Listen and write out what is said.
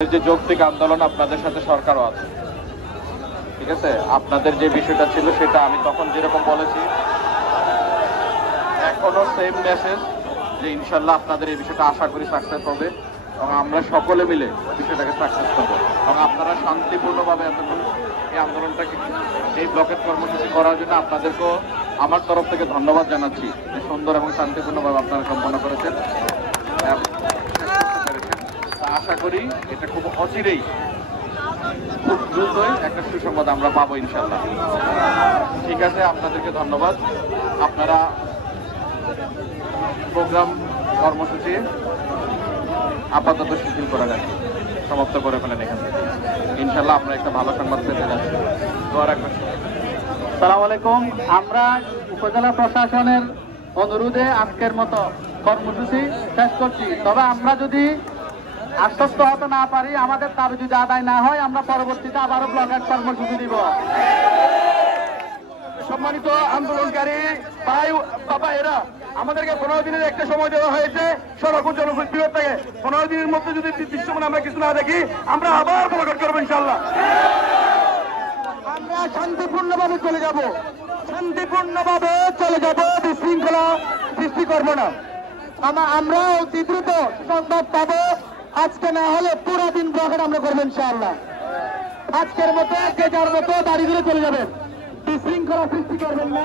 যে যৌক্তিক আন্দোলন আপনাদের সাথে সরকারও আছে, ঠিক আছে। আপনাদের যে বিষয়টা ছিল সেটা আমি তখন যেরকম বলেছি এখনো সেম মেসেজ, যে ইনশাল্লাহ আপনাদের এই বিষয়টা আশা করি সাকসেস হবে এবং আমরা সকলে মিলে বিষয়টাকে সাকসেস করবো এবং আপনারা শান্তিপূর্ণভাবে এতক্ষণ এই আন্দোলনটাকে, এই ব্লকের কর্মসূচি করার জন্য আপনাদেরকেও আমার তরফ থেকে ধন্যবাদ জানাচ্ছি যে সুন্দর এবং শান্তিপূর্ণভাবে আপনারা সম্পন্ন করেছেন। আশা করি এটা খুব অচিরেই, খুব দ্রুতই একটা সুসংবাদ আমরা পাবো ইনশাল্লাহ। ঠিক আছে, আপনাদেরকে ধন্যবাদ। আপনারা প্রোগ্রাম কর্মসূচি আপাতত শিথিল করে নেন, সমাপ্ত করে ফেলেন এখান থেকে। ইনশাল্লাহ আমরা একটা ভালো সংবাদ পেতে যাচ্ছি। আসসালামু আলাইকুম। আমরা উপজেলা প্রশাসনের অনুরোধে আজকের মতো কর্মসূচি শেষ করছি। তবে আমরা যদি আশ্বস্ত হতে না পারি, আমাদের দাবি যদি আদায় না হয়, আমরা পরবর্তীতে আবারও ব্লকের কর্মসূচি দিব। সম্মানিত আন্দোলনকারী ভাই বাবা, এরা আমাদেরকে 15 দিনের একটা সময় দেওয়া হয়েছে সড়ক ও জনপথ বিভাগ থেকে। 15 দিনের মধ্যে যদি দৃশ্যমান আমরা কিছু না দেখি, আমরা আবার বয়কট করবো ইনশাল্লাহ। আমরা শান্তিপূর্ণভাবে চলে যাব, শান্তিপূর্ণভাবে চলে যাব, বিশৃঙ্খলা সৃষ্টি করবো না। আমরা অতি দ্রুত সংবাদ পাবো। আজকে না হলে পুরো দিন ব্লকেট আমরা করবো ইনশাআল্লাহ। আজকের মতো যে যার মতো বাড়ি ঘুরে চলে যাবেন, বিশৃঙ্খলা সৃষ্টি করবেন না।